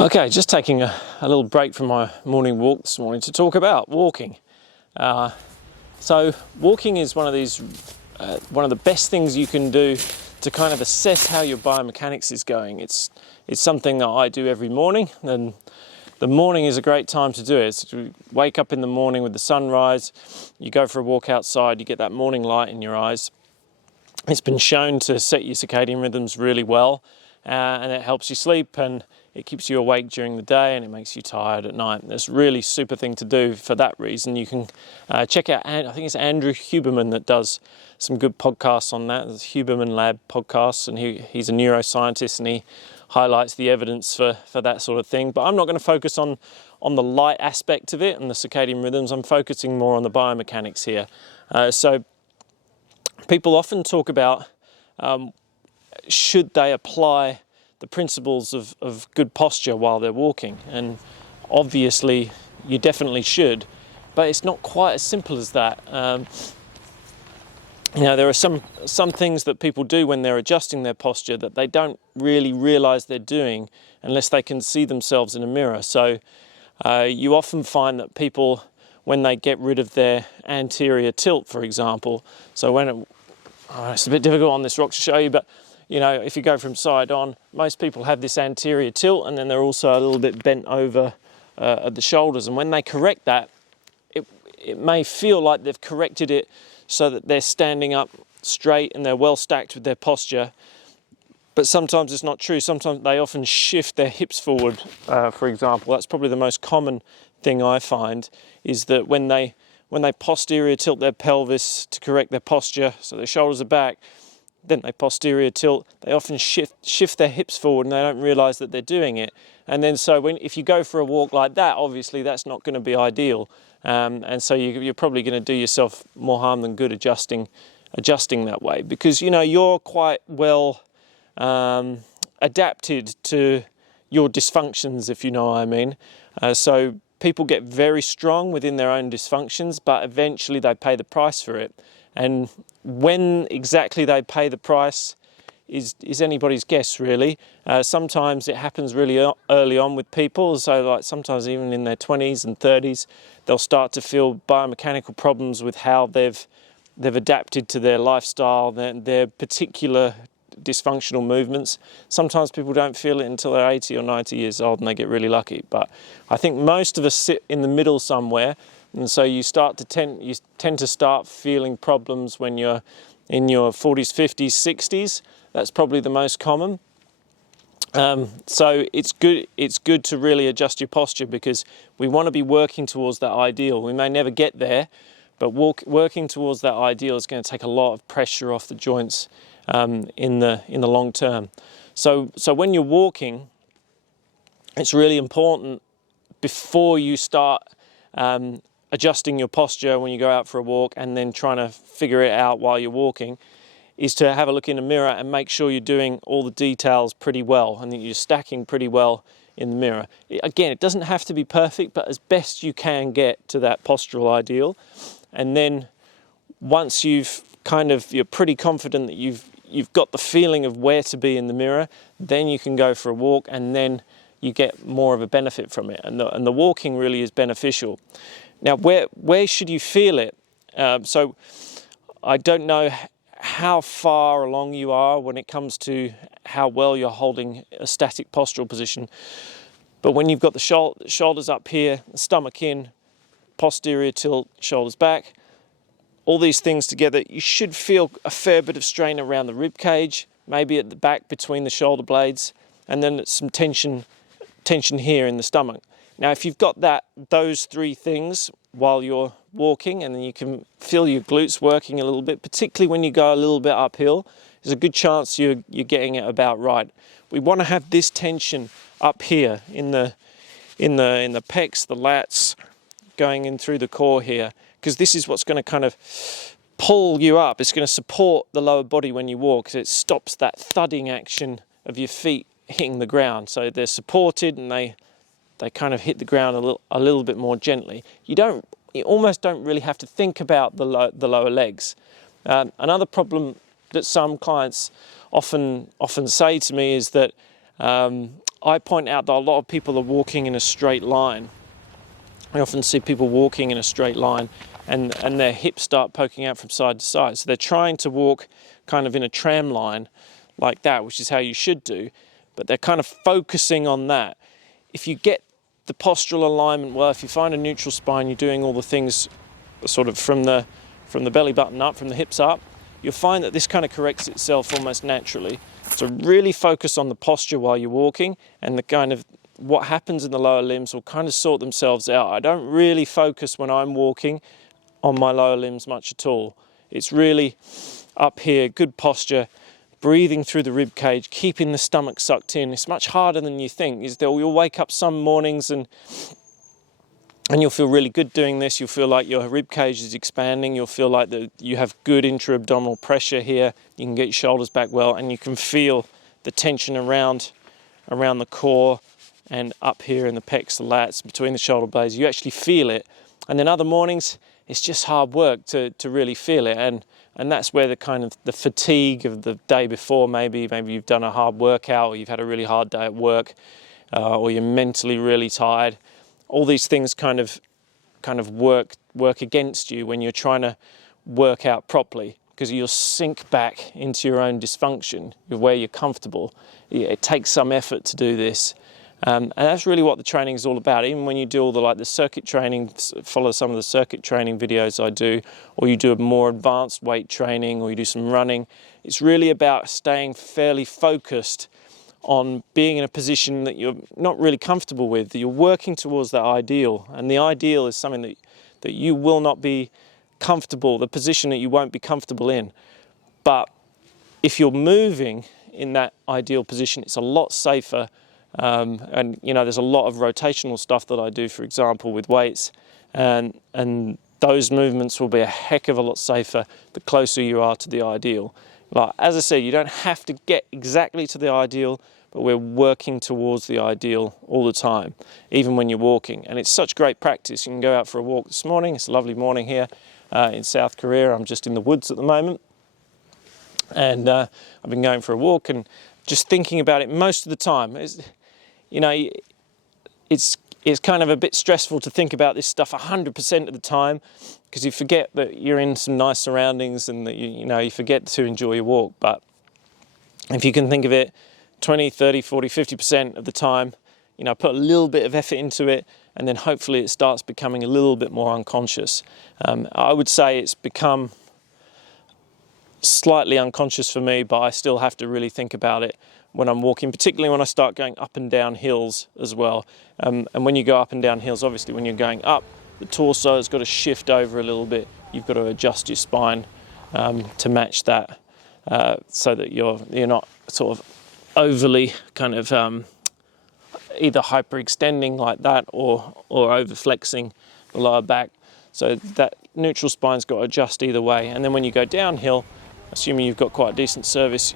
Okay, just taking a little break from my morning walk this morning to talk about walking. So walking is one of the best things you can do to kind of assess how your biomechanics is going. It's something that I do every morning, and the morning is a great time to do it. So you wake up in the morning with the sunrise, you go for a walk outside, you get that morning light in your eyes. It's been shown to set your circadian rhythms really well, and it helps you sleep, and it keeps you awake during the day, and it makes you tired at night. It's a really super thing to do for that reason. You can check out, I think it's Andrew Huberman that does some good podcasts on that. There's Huberman Lab podcasts, and he's a neuroscientist, and he highlights the evidence for that sort of thing. But I'm not going to focus on the light aspect of it and the circadian rhythms. I'm focusing more on the biomechanics here. So people often talk about should they apply the principles of good posture while they're walking, and obviously you definitely should, but it's not quite as simple as that. There are some things that people do when they're adjusting their posture that they don't really realize they're doing unless they can see themselves in a mirror. So you often find that people, when they get rid of their anterior tilt, for example, so when it's a bit difficult on this rock to show you, but if you go from side on, most people have this anterior tilt, and then they're also a little bit bent over at the shoulders. And when they correct that, it may feel like they've corrected it so that they're standing up straight and they're well stacked with their posture. But sometimes it's not true. Sometimes they often shift their hips forward, for example. That's probably the most common thing I find, is that when they posterior tilt their pelvis to correct their posture, so their shoulders are back, then they posterior tilt, they often shift their hips forward, and they don't realize that they're doing it. And then so if you go for a walk like that, obviously that's not going to be ideal. And so you're probably going to do yourself more harm than good adjusting that way, because you're quite well adapted to your dysfunctions, if you know what I mean. So people get very strong within their own dysfunctions, but eventually they pay the price for it. And when exactly they pay the price is anybody's guess, really. Sometimes it happens really early on with people, so like sometimes even in their 20s and 30s, they'll start to feel biomechanical problems with how they've adapted to their lifestyle, their particular dysfunctional movements. Sometimes people don't feel it until they're 80 or 90 years old, and they get really lucky. But I think most of us sit in the middle somewhere. And so you tend to start feeling problems when you're in your 40s, 50s, 60s. That's probably the most common. So it's good to really adjust your posture, because we want to be working towards that ideal. We may never get there, but working towards that ideal is going to take a lot of pressure off the joints in the long term. So when you're walking, it's really important before you start adjusting your posture when you go out for a walk, and then trying to figure it out while you're walking, is to have a look in the mirror and make sure you're doing all the details pretty well, and that you're stacking pretty well in the mirror. Again, it doesn't have to be perfect, but as best you can get to that postural ideal. And then once you're pretty confident that you've got the feeling of where to be in the mirror, then you can go for a walk, and then you get more of a benefit from it. And the walking really is beneficial. Now, where should you feel it? So I don't know how far along you are when it comes to how well you're holding a static postural position. But when you've got the shoulders up here, the stomach in, posterior tilt, shoulders back, all these things together, you should feel a fair bit of strain around the rib cage, maybe at the back between the shoulder blades, and then some tension here in the stomach. Now, if you've got those three things while you're walking, and then you can feel your glutes working a little bit, particularly when you go a little bit uphill, there's a good chance you're getting it about right. We want to have this tension up here in the pecs, the lats, going in through the core here, because this is what's going to kind of pull you up. It's going to support the lower body when you walk, because it stops that thudding action of your feet hitting the ground. So they're supported, and they kind of hit the ground a little bit more gently. You almost don't really have to think about the lower legs. Another problem that some clients often say to me is that I point out that a lot of people are walking in a straight line. I often see people walking in a straight line and their hips start poking out from side to side. So they're trying to walk kind of in a tram line like that, which is how you should do, but they're kind of focusing on that. If you get the postural alignment well, if you find a neutral spine, you're doing all the things sort of from the belly button up, from the hips up, you'll find that this kind of corrects itself almost naturally. So really focus on the posture while you're walking, and the kind of what happens in the lower limbs will kind of sort themselves out. I don't really focus when I'm walking on my lower limbs much at all. It's really up here, good posture, breathing through the rib cage, keeping the stomach sucked in. It's much harder than you think. You'll wake up some mornings and you'll feel really good doing this. You'll feel like your rib cage is expanding. You'll feel like you have good intra-abdominal pressure here. You can get your shoulders back well, and you can feel the tension around the core and up here in the pecs, the lats, between the shoulder blades. You actually feel it. And then other mornings, it's just hard work to really feel it. And that's where the fatigue of the day before, maybe you've done a hard workout, or you've had a really hard day at work, or you're mentally really tired. All these things kind of work against you when you're trying to work out properly, because you'll sink back into your own dysfunction, where you're comfortable. It takes some effort to do this. And that's really what the training is all about. Even when you do all the circuit training, follow some of the circuit training videos I do, or you do a more advanced weight training, or you do some running, it's really about staying fairly focused on being in a position that you're not really comfortable with, that you're working towards that ideal. And the ideal is something that you will not be comfortable, the position that you won't be comfortable in. But if you're moving in that ideal position, it's a lot safer. And there's a lot of rotational stuff that I do, for example, with weights, and those movements will be a heck of a lot safer the closer you are to the ideal. Like, as I said, you don't have to get exactly to the ideal, but we're working towards the ideal all the time, even when you're walking. And it's such great practice. You can go out for a walk this morning. It's a lovely morning here in South Korea. I'm just in the woods at the moment, and I've been going for a walk and just thinking about it most of the time. It's kind of a bit stressful to think about this stuff 100% of the time, because you forget that you're in some nice surroundings, and that you forget to enjoy your walk. But if you can think of it 20, 30, 40, 50% of the time, put a little bit of effort into it, and then hopefully it starts becoming a little bit more unconscious. I would say it's become slightly unconscious for me, but I still have to really think about it when I'm walking, particularly when I start going up and down hills as well. And when you go up and down hills, obviously when you're going up, the torso has got to shift over a little bit. You've got to adjust your spine to match that, so that you're not sort of overly kind of either hyperextending like that, or overflexing the lower back. So that neutral spine's got to adjust either way. And then when you go downhill, assuming you've got quite a decent surface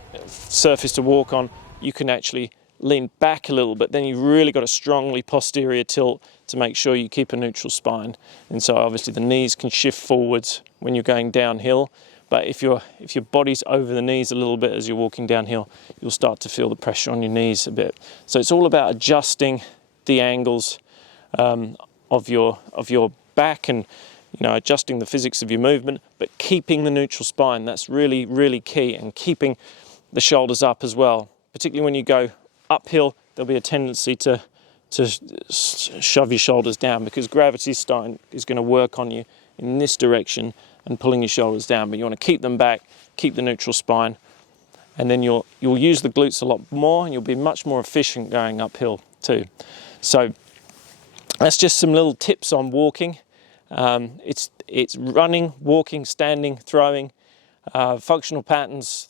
to walk on, you can actually lean back a little bit. Then you've really got a strongly posterior tilt to make sure you keep a neutral spine. And so obviously the knees can shift forwards when you're going downhill, but if your body's over the knees a little bit as you're walking downhill, you'll start to feel the pressure on your knees a bit. So it's all about adjusting the angles of your back, and adjusting the physics of your movement, but keeping the neutral spine. That's really, really key, and keeping the shoulders up as well. Particularly when you go uphill, there'll be a tendency to shove your shoulders down, because gravity is going to work on you in this direction and pulling your shoulders down. But you want to keep them back, keep the neutral spine, and then you'll use the glutes a lot more, and you'll be much more efficient going uphill too. So that's just some little tips on walking. It's running, walking, standing, throwing. Functional Patterns,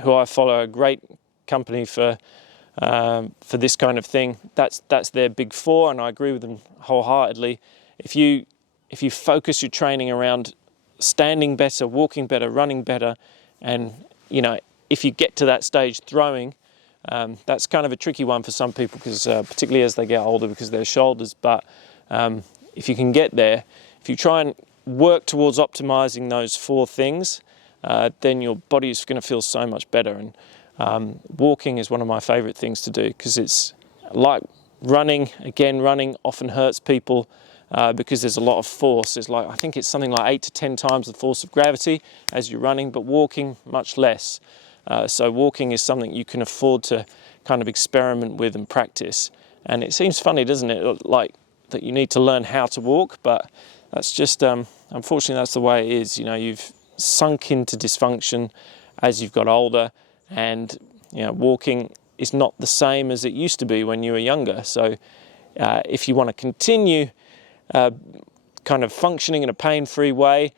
who I follow, a great company for this kind of thing. That's their big four, and I agree with them wholeheartedly. If you focus your training around standing better, walking better, running better, and if you get to that stage throwing, that's kind of a tricky one for some people, because particularly as they get older, because of their shoulders. But if you can get there, if you try and work towards optimizing those four things, then your body is going to feel so much better. And Walking is one of my favorite things to do because it's like running. Again, running often hurts people because there's a lot of force. There's I think it's something like 8 to 10 times the force of gravity as you're running, but walking much less. So walking is something you can afford to kind of experiment with and practice. And it seems funny, doesn't it? Like that you need to learn how to walk, but that's just, unfortunately, that's the way it is. You know, you've sunk into dysfunction as you've got older, and walking is not the same as it used to be when you were younger. So if you want to continue kind of functioning in a pain-free way,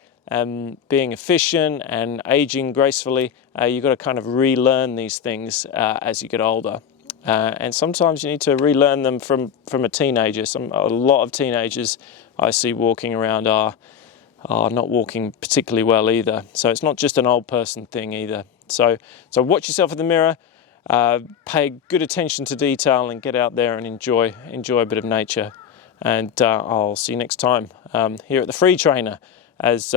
being efficient and aging gracefully, you've got to kind of relearn these things as you get older. And sometimes you need to relearn them from a teenager. A lot of teenagers I see walking around are not walking particularly well either. So it's not just an old person thing either. So watch yourself in the mirror, pay good attention to detail, and get out there and enjoy a bit of nature. And I'll see you next time here at the Free Trainer, as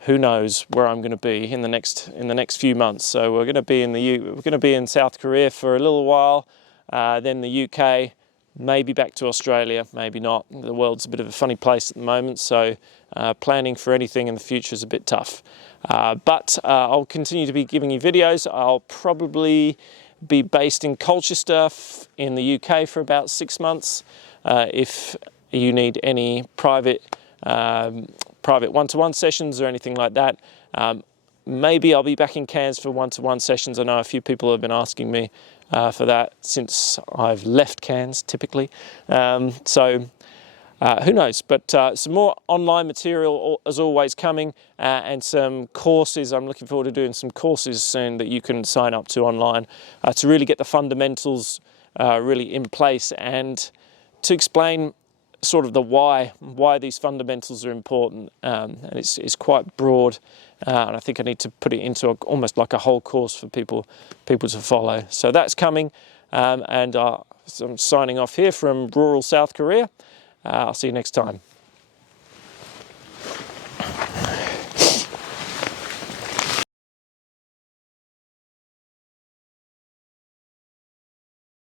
who knows where I'm going to be in the next few months. So we're going to be in South Korea for a little while, then the UK, maybe back to Australia, maybe not. The world's a bit of a funny place at the moment, so planning for anything in the future is a bit tough. But I'll continue to be giving you videos. I'll probably be based in Colchester in the UK for about 6 months. If you need any private one-to-one sessions or anything like that, maybe I'll be back in Cairns for one-to-one sessions. I know a few people have been asking me for that since I've left Cairns, typically. So who knows? But some more online material as always coming, and some courses. I'm looking forward to doing some courses soon that you can sign up to online to really get the fundamentals really in place, and to explain sort of the why these fundamentals are important. And it's quite broad, and I think I need to put it into almost like a whole course for people to follow. So that's coming, and so I'm signing off here from rural South Korea. I'll see you next time.